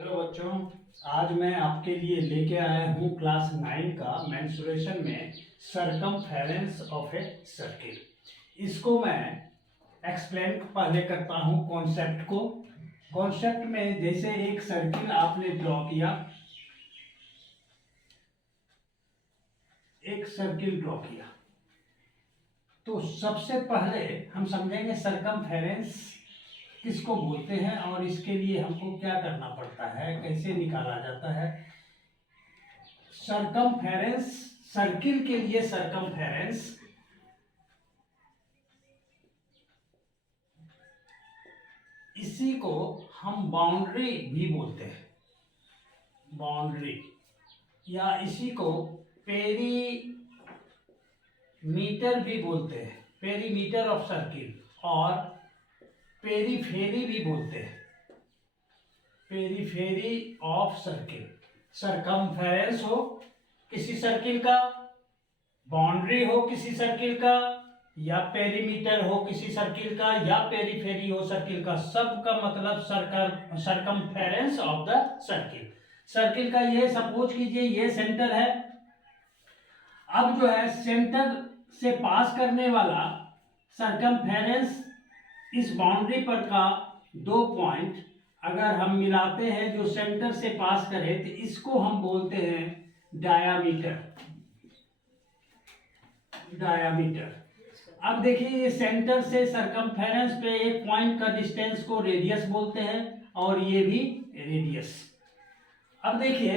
Hello बच्चों, आज मैं आपके लिए लेके आया हूँ क्लास 9 का मेंसुरेशन में सरकमफेरेंस ऑफ ए सर्किल। इसको मैं एक्सप्लेन पहले करता हूँ कॉन्सेप्ट को। कॉन्सेप्ट में जैसे एक सर्किल आपने ड्रॉ किया, एक सर्किल ड्रॉ किया, तो सबसे पहले हम समझेंगे सरकमफेरेंस किसको बोलते हैं और इसके लिए हमको क्या करना पड़ता है, कैसे निकाला जाता है। सरकमफेरेंस, सर्किल के लिए सरकमफेरेंस इसी को हम बाउंड्री भी बोलते हैं, बाउंड्री, या इसी को पेरीमीटर भी बोलते हैं, पेरीमीटर ऑफ सर्किल, और पेरीफेरी भी बोलते हैं, पेरीफेरी ऑफ सर्किल। सरकमफेरेंस हो किसी सर्किल का, बाउंड्री हो किसी सर्किल का, या पेरीमीटर हो किसी सर्किल का, या पेरीफेरी हो सर्किल का, सब का मतलब circumference of the circle. Circle का ये सपोज कीजिए ये सेंटर है। अब जो है सेंटर से पास करने वाला सरकमफेरेंस, इस बाउंड्री पर का दो पॉइंट अगर हम मिलाते हैं जो सेंटर से पास करे तो इसको हम बोलते हैं डायामीटर, डायामीटर। अब देखिए ये सेंटर से सरकमफेरेंस पे एक पॉइंट का डिस्टेंस को रेडियस बोलते हैं, और ये भी रेडियस। अब देखिए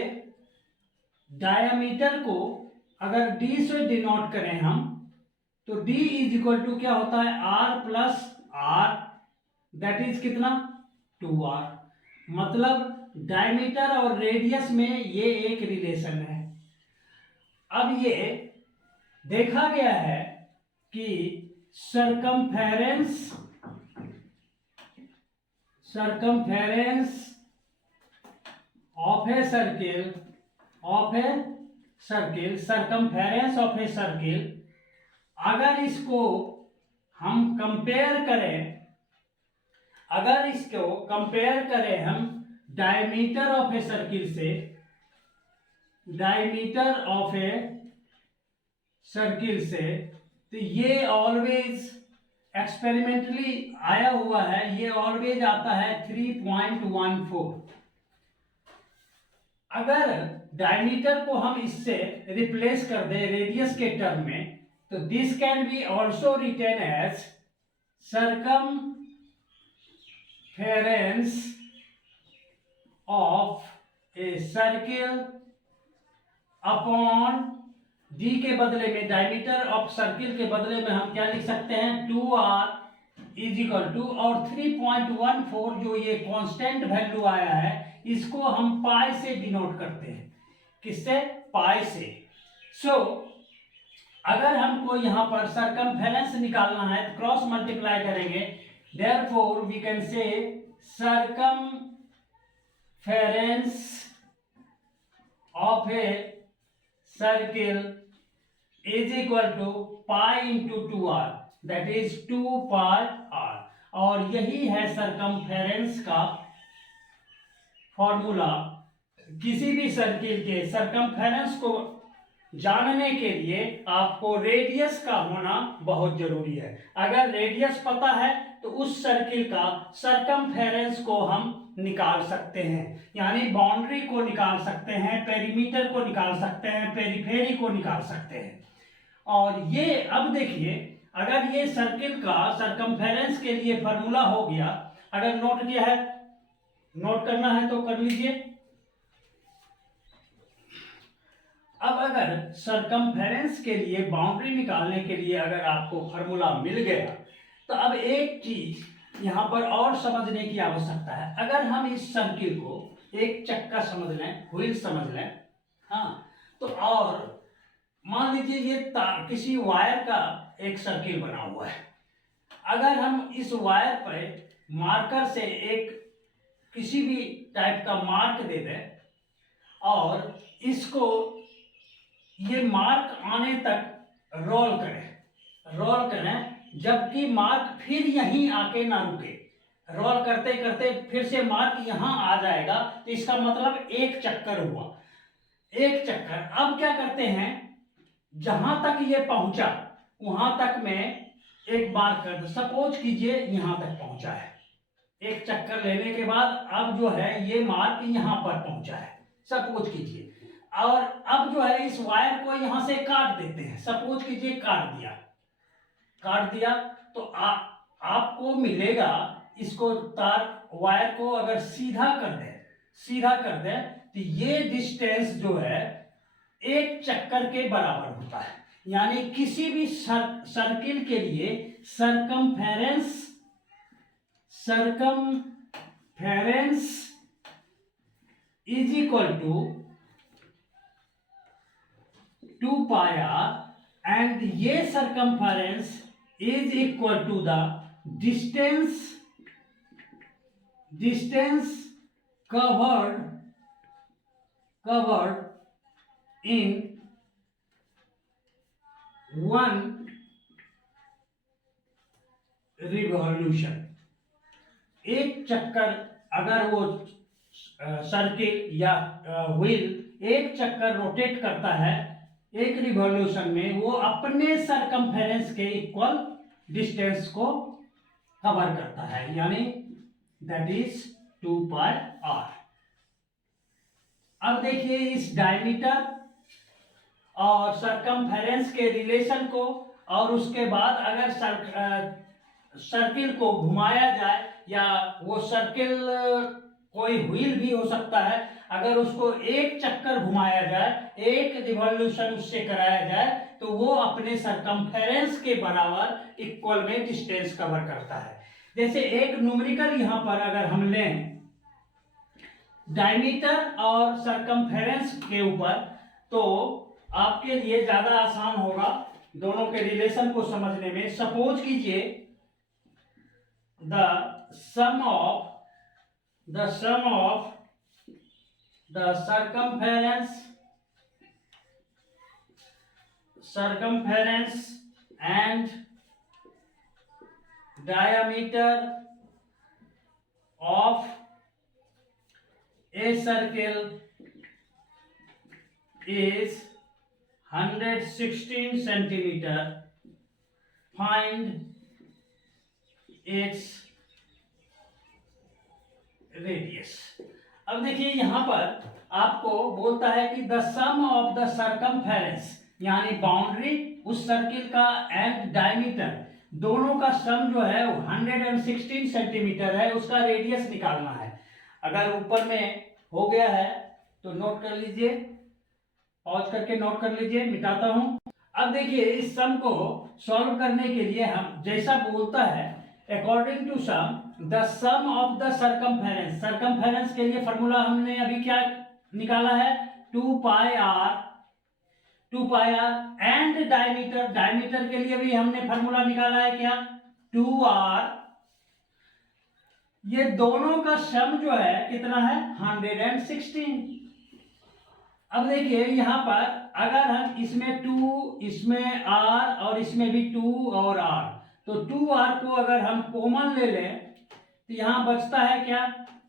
डायामीटर को अगर d से डिनोट करें हम, तो d इज इक्वल टू क्या होता है, r plus R, that is कितना, 2r। मतलब डायमीटर और रेडियस में ये एक रिलेशन है। अब ये देखा गया है कि circumference of a circle, circumference of a circle, अगर इसको हम कंपेयर करें, अगर इसको कंपेयर करें हम डायमीटर ऑफ ए सर्किल से, डायमीटर ऑफ ए सर्किल से, तो ये ऑलवेज एक्सपेरिमेंटली आया हुआ है, ये ऑलवेज आता है 3.14। अगर डायमीटर को हम इससे रिप्लेस कर दें रेडियस के टर्म में, तो this can be also written as circumference of a circle upon d के बदले में, डायमीटर ऑफ सर्किल के बदले में हम क्या लिख सकते हैं, 2r इज इक्वल टू, और 3.14 जो ये कांस्टेंट वैल्यू आया है इसको हम पाई से डिनोट करते हैं। किससे, पाई से। सो अगर हमको यहां पर सरकमफेरेंस निकालना है तो क्रॉस मल्टीप्लाई करेंगे, therefore we can say circumference of a circle is equal to pi into 2r, that is 2 pi r। और यही है सरकमफेरेंस का फॉर्मूला। किसी भी सर्किल के सरकमफेरेंस को जानने के लिए आपको रेडियस का होना बहुत जरूरी है। अगर रेडियस पता है तो उस सर्किल का सरकमफेरेंस को हम निकाल सकते हैं, यानी बाउंड्री को निकाल सकते हैं, पेरीमीटर को निकाल सकते हैं, पेरीफेरी को निकाल सकते हैं। और ये अब देखिए, अगर ये सर्किल का सरकमफेरेंस के लिए फॉर्मूला हो गया, अगर नोट किया है, नोट करना है तो कर लीजिए। अब अगर सरकमफेरेंस के लिए बाउंड्री निकालने के लिए अगर आपको फॉर्मूला मिल गया, तो अब एक चीज यहां पर और समझने की आवश्यकता है। अगर हम इस सर्किल को एक चक्का समझ लें, व्हील समझ लें, हाँ, तो और मान लीजिए ये किसी वायर का एक सर्किल बना हुआ है। अगर हम इस वायर पर मार्कर से एक किसी भी टाइप का मार्क दे दें और इसको ये मार्क आने तक रोल करें, जबकि मार्क फिर यहीं आके ना रुके, रोल करते करते फिर से मार्क यहाँ आ जाएगा, तो इसका मतलब एक चक्कर हुआ, एक चक्कर। अब क्या करते हैं, जहां तक ये पहुंचा वहां तक मैं एक मार्क कर दूं। सपोज कीजिए यहां तक पहुंचा है, एक चक्कर लेने के बाद अब जो है ये मार्क यहां पर पहुंचा है, सपोज कीजिए। और अब जो है इस वायर को यहां से काट देते हैं, सपोज कीजिए काट दिया, काट दिया तो आपको मिलेगा, इसको तार वायर को अगर सीधा कर दे, सीधा कर दे, तो ये डिस्टेंस जो है एक चक्कर के बराबर होता है। यानी किसी भी सर्किल के लिए circumference is equal to 2 pi R, and ये circumference is equal to the distance covered in one revolution। एक चक्कर अगर वो सर्किल या व्हील एक चक्कर रोटेट करता है एक रिवॉल्यूशन में, वो अपने सरकमफेरेंस के इक्वल डिस्टेंस को कवर करता है, यानी दैट इज 2 पाई आर। अब देखिए इस डायमीटर और सरकमफेरेंस के रिलेशन को, और उसके बाद अगर सर्किल को घुमाया जाए, या वो सर्किल कोई व्हील भी हो सकता है, अगर उसको एक चक्कर घुमाया जाए, एक रिवॉल्यूशन उससे कराया जाए, तो वो अपने सरकमफेरेंस के बराबर इक्वल में डिस्टेंस कवर करता है। जैसे एक न्यूमेरिकल यहां पर अगर हम लें डायमीटर और सरकमफेरेंस के ऊपर, तो आपके लिए ज्यादा आसान होगा दोनों के रिलेशन को समझने में। सपोज कीजिए the sum of the circumference and diameter of a circle is 116 centimeter. Find its radius। अब देखिए यहां पर आपको बोलता है कि the sum of the circumference, यानी बाउंड्री उस सर्किल का, एंड डायमीटर, दोनों का सम जो है 116 सेंटीमीटर है, उसका रेडियस निकालना है। अगर ऊपर में हो गया है तो नोट कर लीजिए, पॉज करके नोट कर लीजिए, मिटाता हूं। अब देखिए इस सम को सॉल्व करने के लिए हम जैसा बोलता है according to sum, the sum of the circumference, circumference के लिए फॉर्मूला हमने अभी क्या निकाला है, 2 pi R and diameter, diameter के लिए भी हमने फॉर्मूला निकाला है क्या, 2r। ये दोनों का सम जो है कितना है, 116। अब देखिए यहां पर अगर हम इसमें 2, इसमें r और इसमें भी 2 और r, तो 2r को अगर हम कॉमन ले लें तो यहां बचता है क्या,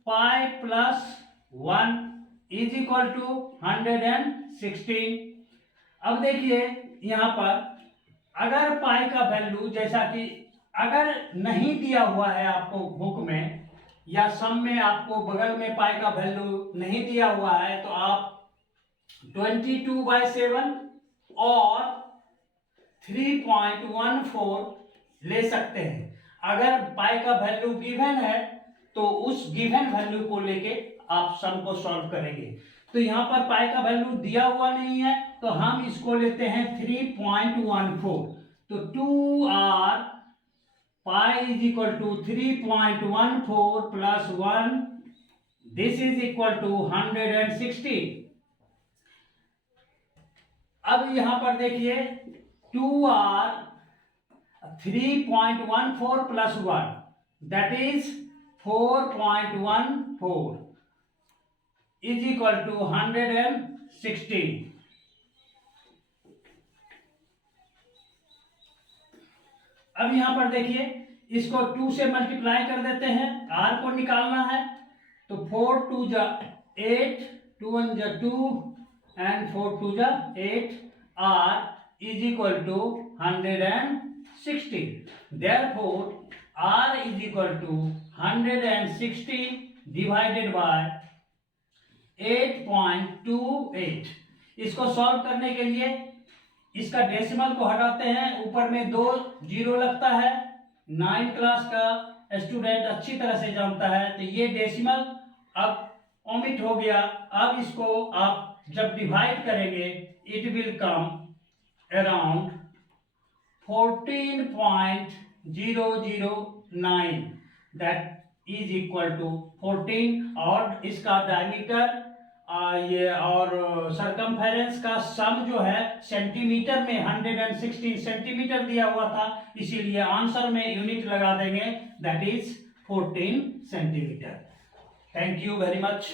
pi plus 1 is equal to 116। अब देखिए यहां पर अगर पाई का वैल्यू, जैसा कि अगर नहीं दिया हुआ है आपको बुक में या सम में, आपको बगल में पाई का वैल्यू नहीं दिया हुआ है, तो आप 22/7 और 3.14 ले सकते हैं। अगर पाई का वैल्यू गिवन है तो उस गिवन वैल्यू को लेके आप सम को सॉल्व करेंगे। तो यहाँ पर पाई का वैल्यू दिया हुआ नहीं है, तो हम इसको लेते हैं 3.14। तो 2r pi is equal to 3.14 plus 1, this is equal to 160। अब यहां पर देखिए 2r 3.14 plus 1 that is 4.14 is equal to 160। अब यहां पर देखिए इसको 2 से मल्टीप्लाई कर देते हैं, r को निकालना है। तो 4 2 जा 8, 2 1 जा 2 एंड 4 2 जा 8, r is equal to 160। Therefore r is equal to 160 divided by 8.28। इसको सॉल्व करने के लिए इसका डेसिमल को हटाते हैं, ऊपर में 2 जीरो लगता है। 9 क्लास का स्टूडेंट अच्छी तरह से जानता है। तो ये डेसिमल अब ओमिट हो गया। अब इसको आप जब डिवाइड करेंगे it will come around 14.009, that is equal to 14। और इसका डायमीटर ये और सरकमफेरेंस का सम जो है सेंटीमीटर में 116 सेंटीमीटर दिया हुआ था, इसीलिए आंसर में यूनिट लगा देंगे, that is 14 centimetre. Thank you very much.